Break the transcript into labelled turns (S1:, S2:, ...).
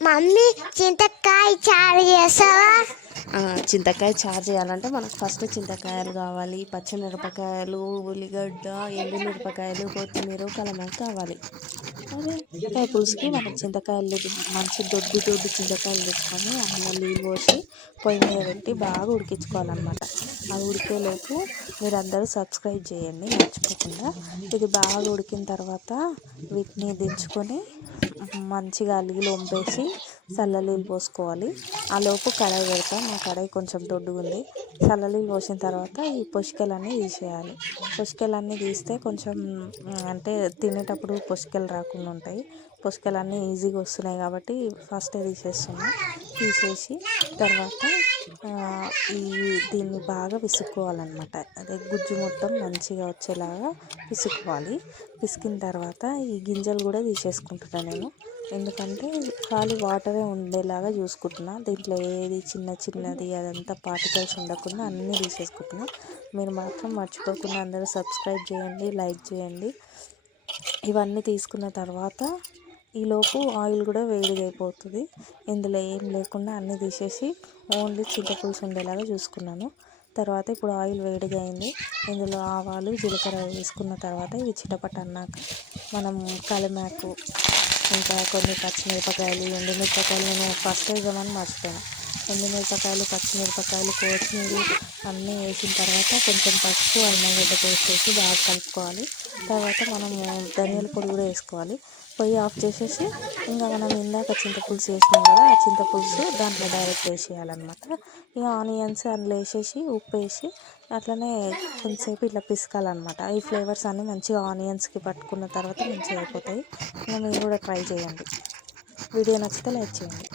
S1: Mummy చింతకాయ చారు చేస్తావా?
S2: చింతకాయ చారు చేయాలంటే మనకు ఫస్ట్ చింతకాయలు కావాలి పచ్చిమిరపకాయలు ఉల్లిగడ్డ ఎండుమిరపకాయలు కొత్తిమీర కలమాకు కావాలి. అదే పులుసుకి మనం చింతకాయలు మంచి దొడ్డు దొడ్డు చింతకాయలు తెచ్చుకొని అందులో నీళ్ళు పోసి పొయ్యి మీద పెట్టి బాగా ఉడికించుకోవాలన్నమాట. అది ఉడికేలోపు మీరందరూ సబ్స్క్రైబ్ చేయండి మర్చిపోకుండా. ఇది బాగా ఉడికిన తర్వాత వీటిని దించుకొని మంచిగా అలిగిలో వంపేసి చల్లనీళ్ళు పోసుకోవాలి. ఆ లోపు కడాయి పెడతాం. ఆ కడాయి కొంచెం దొడ్డుగా ఉంది. చల్లనీళ్ళు పోసిన తర్వాత ఈ పొసికలన్నీ తీసేయాలి. పొసికలన్నీ తీస్తే కొంచెం అంటే తినేటప్పుడు పొసికలు రాకుండా ఉంటాయి. పొసికలన్నీ ఈజీగా వస్తున్నాయి కాబట్టి ఫస్టే తీసేస్తున్నాం. తీసేసి తర్వాత ఈ దీన్ని బాగా విసుక్కోవాలన్నమాట. అదే గుజ్జు మొత్తం మంచిగా వచ్చేలాగా పిసుక్కోవాలి పిసికిన తర్వాత ఈ గింజలు కూడా తీసేసుకుంటున్నాను నేను. ఎందుకంటే ఖాళీ వాటరే ఉండేలాగా చూసుకుంటున్నా. దీంట్లో ఏది చిన్న చిన్నది అదంతా పార్టికల్స్ ఉండకుండా అన్నీ తీసేసుకుంటున్నా. మీరు మాత్రం మర్చిపోకుండా అందరూ సబ్స్క్రైబ్ చేయండి లైక్ చేయండి. ఇవన్నీ తీసుకున్న తర్వాత ఈలోపు ఆయిల్ కూడా వేడిగా అయిపోతుంది ఇందులో ఏం లేకుండా అన్నీ తీసేసి ఓన్లీ చింతపులుసు ఉండేలాగా చూసుకున్నాను. తర్వాత ఇప్పుడు ఆయిల్ వేడిగా అయింది ఇందులో ఆవాలు జీలకర్ర వేసుకున్న తర్వాత ఇవి చిటపట అన్నాక మనం కలిమాకు ఇంకా కొన్ని పచ్చిమిరపకాయలు ఎండుమిరపకాయలు నేను ఫస్ట్ వేద్దామని మర్చిపోయాను. ఎండుమిరపకాయలు పచ్చిమిరపకాయలు కొత్తిమీర అన్నీ వేసిన తర్వాత కొంచెం పసుపు అల్లం గడ్డ పేస్ట్ వేసి బాగా కలుపుకోవాలి. తర్వాత మనము ధనియాల పొడి కూడా వేసుకోవాలి. పొయ్యి ఆఫ్ చేసేసి ఇంకా మనం ఇందాక చింతపులుసు వేసినాం కదా ఆ చింతపులుసు దాంట్లో డైరెక్ట్ వేసేయాలన్నమాట. ఇక ఆనియన్స్ అందులో వేసేసి ఉప్పు వేసి అట్లనే కొంతసేపు ఇట్లా పిసకాలన్నమాట. ఈ ఫ్లేవర్స్ అన్నీ మంచిగా ఆనియన్స్కి పట్టుకున్న తర్వాత మంచిగా అయిపోతాయి. ఇంకా మీరు కూడా ట్రై చేయండి. వీడియో నచ్చితే లైక్ చేయండి.